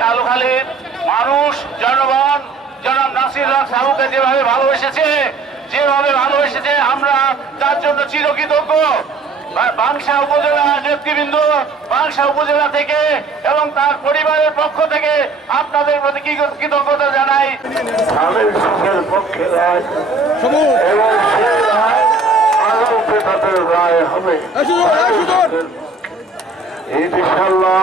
কালুখালীর মানুষ জনগণ জনাব নাসির হক সাহুকে যেভাবে ভালোবেসেছে যেভাবে ভালোবেসেছে আমরা তার জন্য চিরকৃতজ্ঞ। বাংশা উপজেলা নেতৃবৃন্দ বাংশা উপজেলা থেকে এবং তার পরিবারের পক্ষ থেকে আপনাদের প্রতি কৃ- কৃতজ্ঞতা জানাই। পক্ষে এবং রায় হবে। ইনশাল্লাহ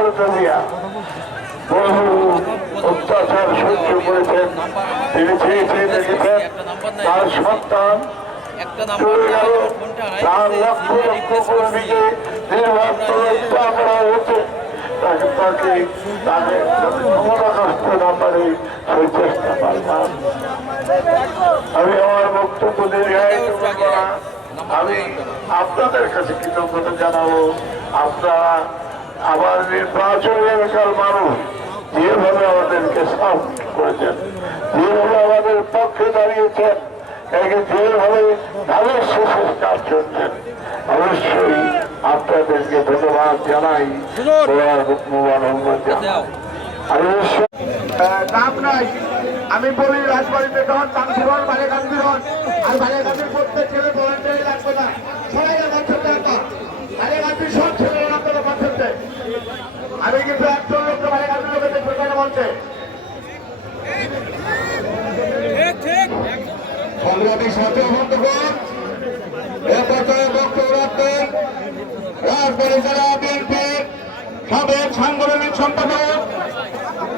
খালেদা বহু অত্যাচার সহ্য করেছেন। তিনি চেয়ে চেয়ে দেখেছেন। তার সন্তান আমি আমার বক্তব্য দীর্ঘায়িত আমি আপনাদের কাছে কৃতজ্ঞতা জানাব। আপনারা আমার নির্বাচন এলাকার মানুষ যেভাবে আমাদেরকে সাপোর্ট করেছেন যেভাবে আমাদের পক্ষে দাঁড়িয়েছেন একে যেভাবে ধানের শেষে কাজ করছেন অবশ্যই আপনাদেরকে ধন্যবাদ জানাই। আমি অবশ্যই নাম নাই। আমি বলি রাজবাড়িতে যখন তামসিরন বালেকান্দিরন আর বালেকান্দির প্রত্যেক ছেলে ভলেন্টারি লাগবে না। সবাই পারে বলছে সাংবাদিক বন্ধুগণ রাজবাড়ি জেলা বিএনপির সাবেক সাংগঠনিক সম্পাদক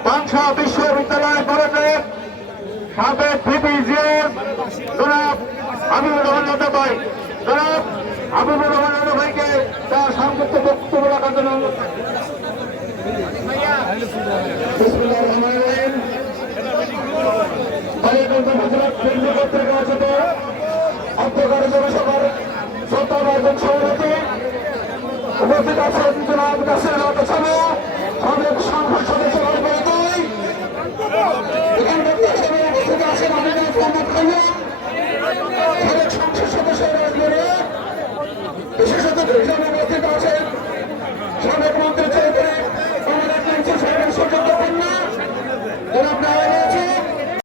বাংশা বিশ্ববিদ্যালয় কলেজের সাবেক ভিপিজিএস জনাব হাবিবুর রহমান ভাই। জনাব হাবিবুর রহমান ভাইকে তার সংযুক্ত বক্তব্য রাখার জন্য উপস্থিত আছেন জনাব সাহেব সাবেক সংসদ সদস্য